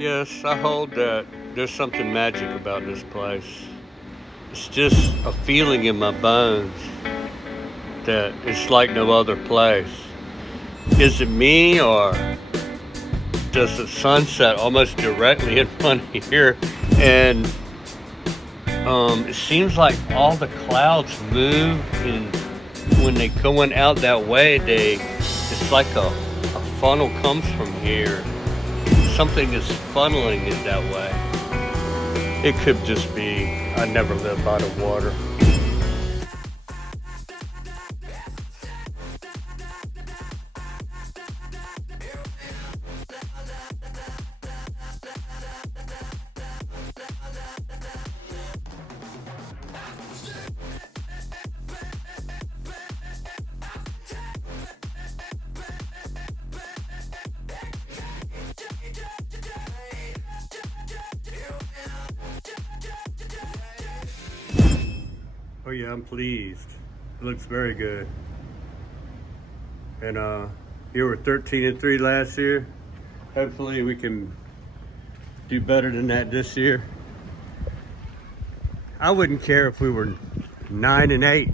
Yes, I hold that there's something magic about this place. It's just a feeling in my bones that it's like no other place. Is it me, or does the sunset almost directly in front of here? And it seems like all the clouds move, and when they going out that way, it's like a funnel comes from here. Something is funneling it that way. It could just be I never lived by the water. Oh yeah, I'm pleased. It looks very good. And you were 13-3 last year. Hopefully we can do better than that this year. I wouldn't care if we were 9-8.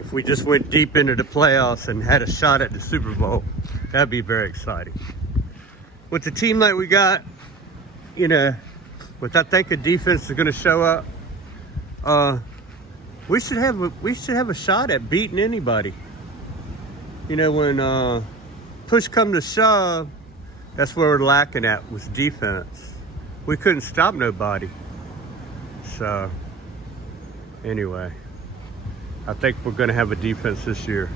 If we just went deep into the playoffs and had a shot at the Super Bowl, that'd be very exciting. With the team like we got, with I think a defense is going to show up, we should have a shot at beating anybody. When push come to shove, that's where we're lacking at, was defense. We couldn't stop nobody. So anyway, I think we're going to have a defense this year.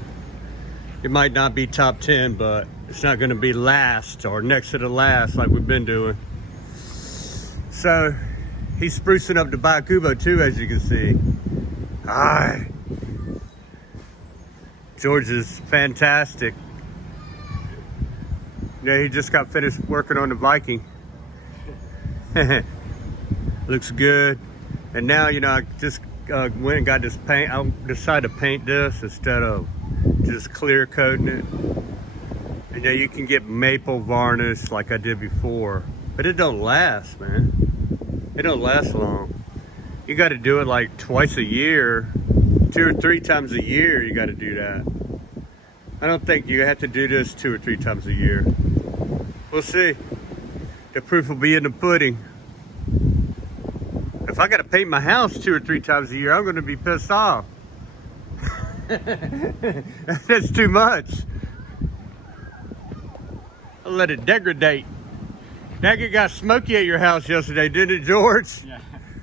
It might not be top 10, but it's not going to be last or next to the last like we've been doing. So he's sprucing up the Bahay-Kubo too, as you can see. George is fantastic. He just got finished working on the Viking. Looks good. And now, I just went and got this paint. I decided to paint this instead of just clear coating it. And you can get maple varnish like I did before, but it don't last, man. It don't last long. You got to do it like twice a year, 2 or 3 times a year. You got to do that. I don't think you have to do this 2 or 3 times a year. We'll see. The proof will be in the pudding. If I got to paint my house 2 or 3 times a year, I'm going to be pissed off. That's too much. I'll let it degrade. It got smoky at your house yesterday, didn't it, George? Yeah.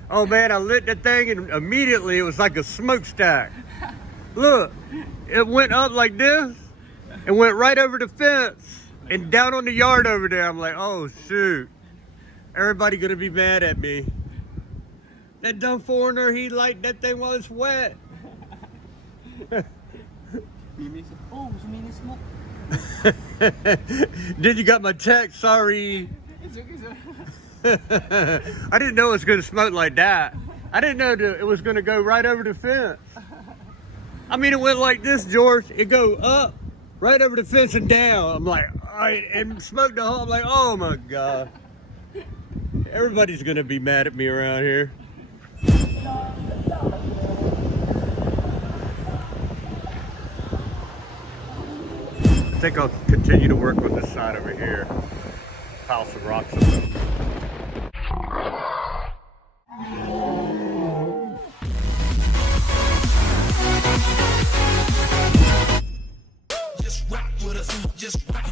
Oh man, I lit that thing and immediately it was like a smokestack. Look, it went up like this and went right over the fence and down on the yard over there. I'm like, oh shoot. Everybody gonna be mad at me. That dumb foreigner, he lighted that thing while it's wet. Did you got my text? Sorry. It's okay, sir. I didn't know it was going to smoke like that. I didn't know it was going to go right over the fence. I mean, it went like this, George. It go up, right over the fence and down. I'm like, all right, and smoked the whole. I'm like, oh my God. Everybody's going to be mad at me around here. I think I'll continue to work on this side over here. Pile some rocks on them. Just rock with us, just rock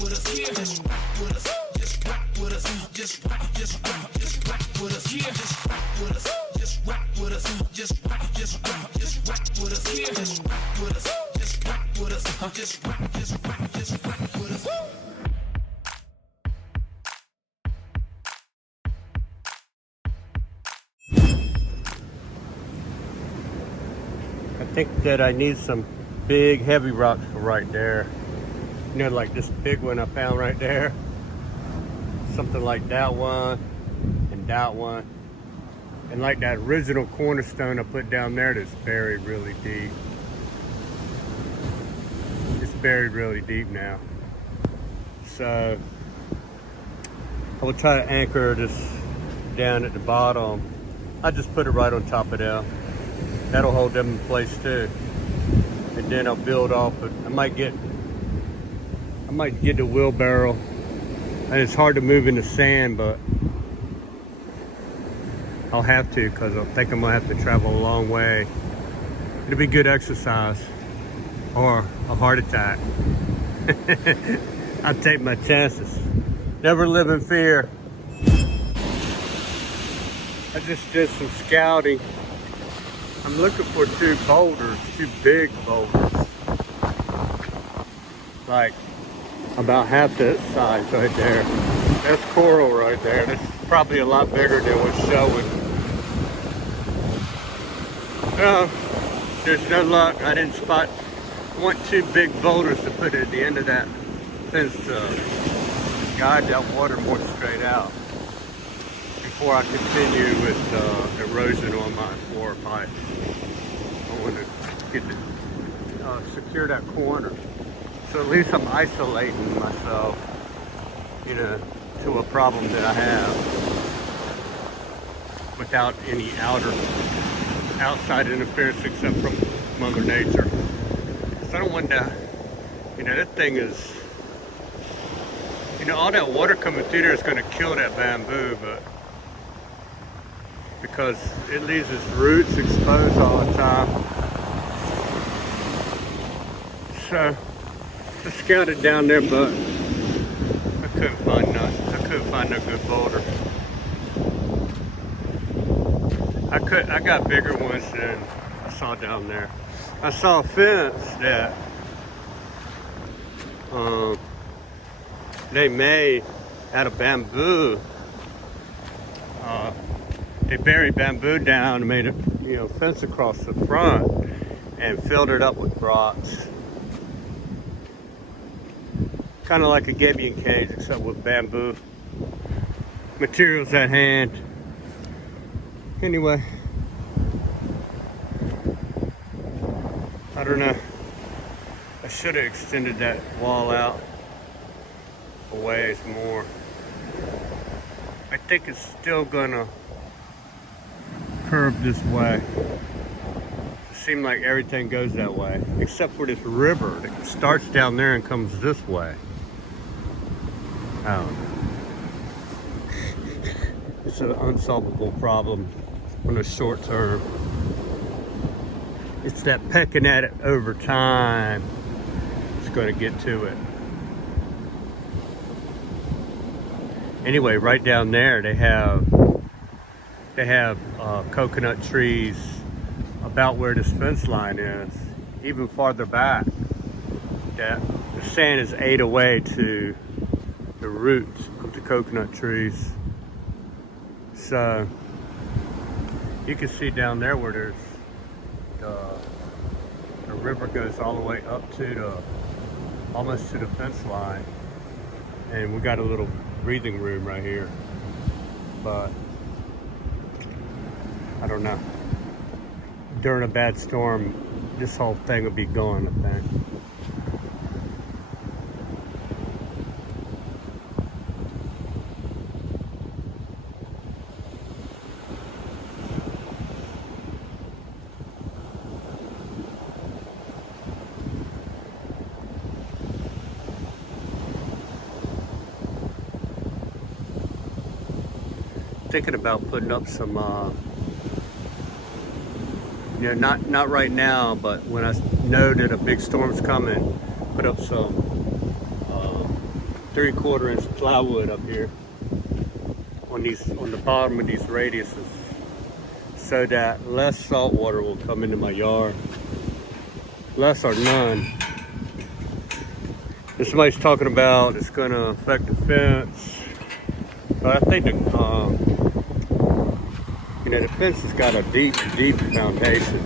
with us, yeah. Just rock with us, just rock with us, just rock with us, yeah. Just rock with us, just rock with us, just rock with us, yeah. Just rock with us, just rock with us, just rock with us. I think that I need some big heavy rocks right there. Like this big one I found right there. Something like that one and that one. And like that original cornerstone I put down there that's buried really deep. It's buried really deep now. So I will try to anchor this down at the bottom. I just put it right on top of there. That'll hold them in place too. And then I'll build off it. I might get the wheelbarrow. And it's hard to move in the sand, but I'll have to, because I think I'm gonna have to travel a long way. It'll be good exercise or a heart attack. I'll take my chances. Never live in fear. I just did some scouting. I'm looking for two boulders, two big boulders. Like about half that size right there. That's coral right there. That's probably a lot bigger than what's showing. No, there's no luck. I didn't spot. I want two big boulders to put at the end of that fence to guide that water more straight out before I continue with erosion on my floor pipe. I want to get the, secure that corner. So at least I'm isolating myself, you know, to a problem that I have without any outside interference except from Mother Nature. So I don't want to, you know, that thing is, you know, all that water coming through there is going to kill that bamboo, but because it leaves its roots exposed all the time. So I scouted down there, but I couldn't find nothing. I couldn't find no good boulder. I got bigger ones than I saw down there. I saw a fence that they made out of bamboo. They buried bamboo down and made a, you know, fence across the front and filled it up with rocks. Kind of like a gabion cage, except with bamboo materials at hand. Anyway, I don't know. I should have extended that wall out a ways more. I think it's still gonna curve this way. It seems like everything goes that way, except for this river that starts down there and comes this way. I don't know. It's an unsolvable problem on the short term. It's that pecking at it over time. It's going to get to it. Anyway, right down there they have coconut trees about where this fence line is, even farther back. That the sand is ate away to the roots of the coconut trees. So you can see down there where there's the river goes all the way up to the almost to the fence line, and we got a little breathing room right here. But I don't know. During a bad storm, this whole thing will be gone, I think. Thinking about putting up some, you know, not right now, but when I know that a big storm's coming, put up some 3/4 inch plywood up here on the bottom of these radiuses, so that less salt water will come into my yard, less or none. And somebody's talking about it's going to affect the fence, but I think the fence has got a deep foundation.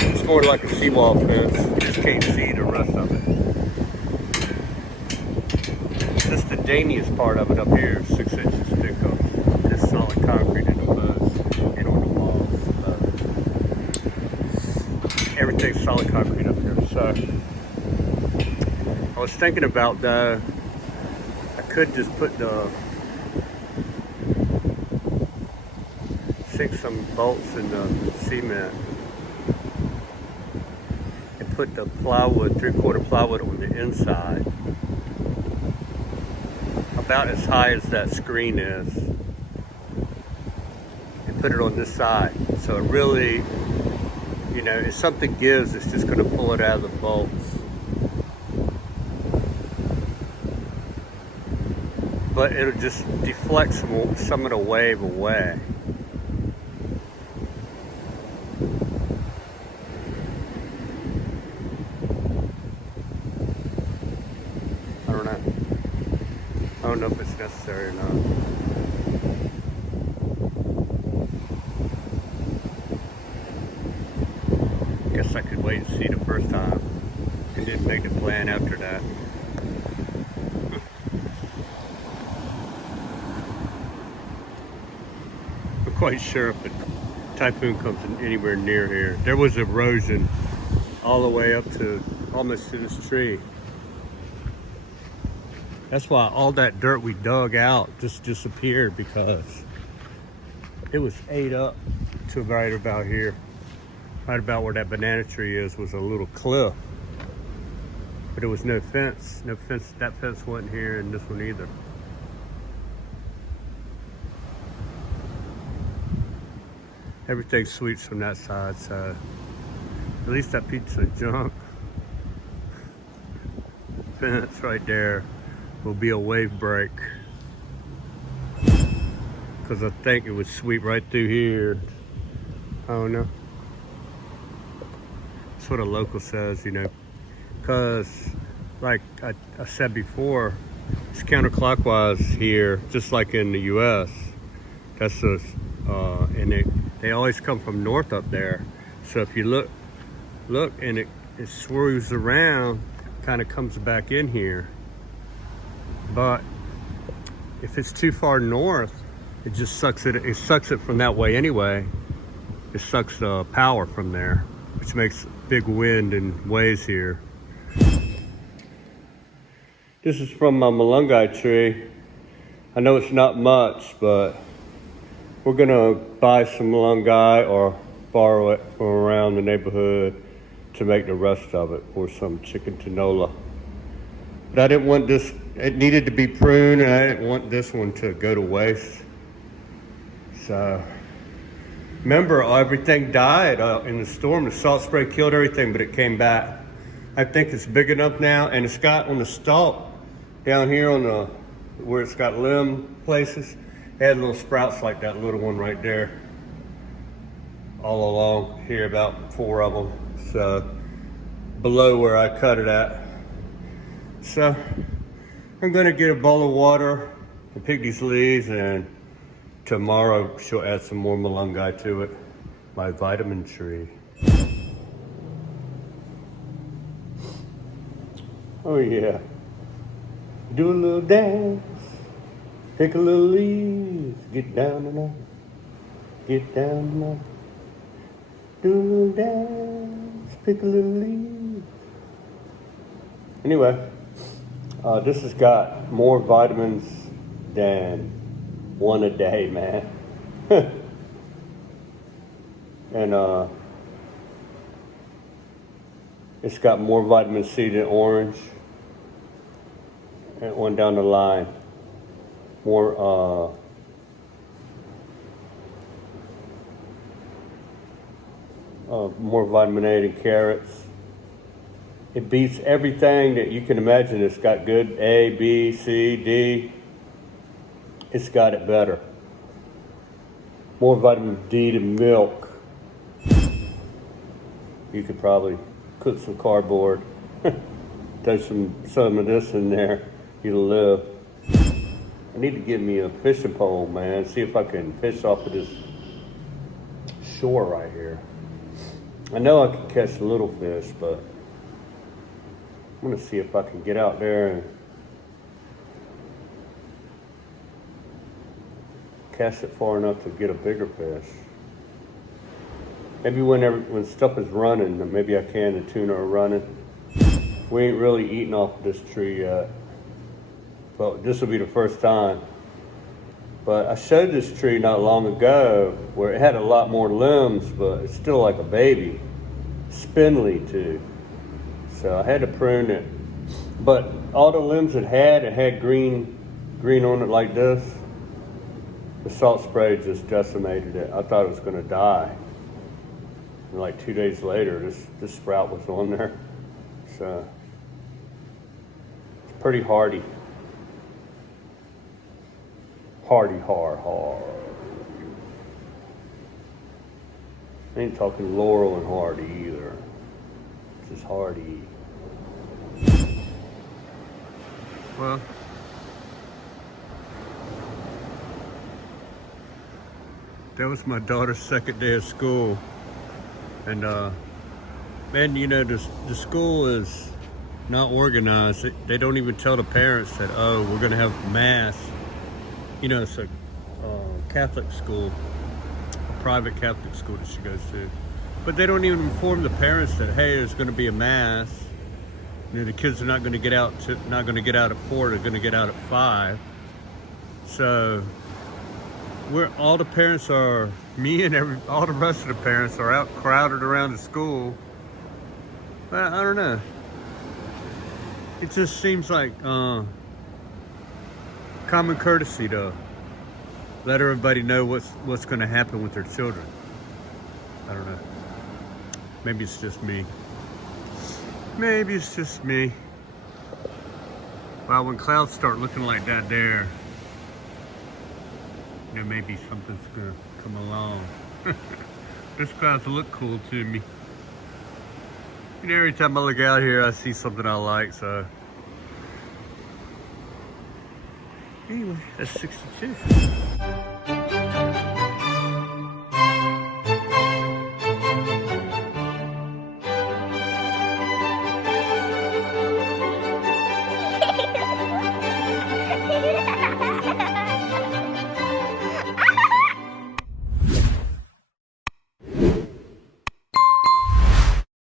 It's more like a seawall fence. You just can't see the rest of it. Just the daintiest part of it up here, 6 inches thick of just solid concrete in the posts and on the walls. Everything's solid concrete up here. So I was thinking about, though, I could just put sink some bolts in the cement and put the plywood, 3/4 plywood on the inside, about as high as that screen is, and put it on this side. So it really, you know, if something gives, it's just going to pull it out of the bolts. But it'll just deflect some of the wave away. I don't know. I don't know if it's necessary or not. Guess I could wait and see the first time and didn't make a plan after that. I'm quite sure if a typhoon comes anywhere near here. There was erosion all the way up to almost to this tree. That's why all that dirt we dug out just disappeared, because it was ate up to right about here. Right about where that banana tree is was a little cliff. But there was no fence. No fence. That fence wasn't here, and this one either. Everything sweeps from that side, so at least that piece of junk fence right there will be a wave break, because I think it would sweep right through here. I don't know. That's what a local says, you know, because like I said before, it's counterclockwise here, just like in the US. That's the and they always come from north up there. So if you look and it swirls around, kind of comes back in here. But if it's too far north, it just sucks it from that way anyway. It sucks the power from there, which makes big wind and waves here. This is from my malunggay tree. I know it's not much, but we're gonna buy some malunggay or borrow it from around the neighborhood to make the rest of it, or some chicken tinola. But I didn't want this, it needed to be pruned, and I didn't want this one to go to waste. So, remember, everything died in the storm. The salt spray killed everything, but it came back. I think it's big enough now, and it's got on the stalk down here on the, where it's got limb places, it had little sprouts like that little one right there. All along here, about 4 of them. So, below where I cut it at. So, I'm gonna get a bowl of water and pick these leaves, and tomorrow she'll add some more malunggay to it. My vitamin tree. Oh yeah. Do a little dance, pick a little leaves, get down tonight, get down tonight. Do a little dance, pick a little leaves. Anyway, this has got more vitamins than one a day, man. And it's got more vitamin C than orange. And one down the line. More more vitamin A than carrots. It beats everything that you can imagine. It's got good A, B, C, D. It's got it better. More vitamin D than milk. You could probably cook some cardboard. Throw some of this in there. You'll live. I need to get me a fishing pole, man. See if I can fish off of this shore right here. I know I can catch little fish, but I'm gonna see if I can get out there and cast it far enough to get a bigger fish. Maybe when stuff is running, then maybe I can. The tuna are running. We ain't really eating off this tree yet. but this will be the first time. But I showed this tree not long ago where it had a lot more limbs, but it's still like a baby. Spindly too. So I had to prune it. But all the limbs it had green on it like this. The salt spray just decimated it. I thought it was gonna die. And like 2 days later, this sprout was on there. So it's pretty hardy. Hardy, hard. I ain't talking Laurel and Hardy either. Just Hardy. Well, that was my daughter's second day of school. And man, you know, the school is not organized. They don't even tell the parents that, oh, we're gonna have mass. You know, it's a Catholic school, a private Catholic school that she goes to. But they don't even inform the parents that, hey, there's gonna be a mass. You know, the kids are not gonna get out at 4, they're gonna get out at 5. So all the parents are, me and all the rest of the parents are out crowded around the school. But I don't know. It just seems like common courtesy to let everybody know what's going to happen with their children. I don't know. Maybe it's just me. Maybe it's just me. Well, when clouds start looking like that there, you know, maybe something's gonna come along. This clouds look cool to me. You know, every time I look out here, I see something I like, so. Anyway, that's 62.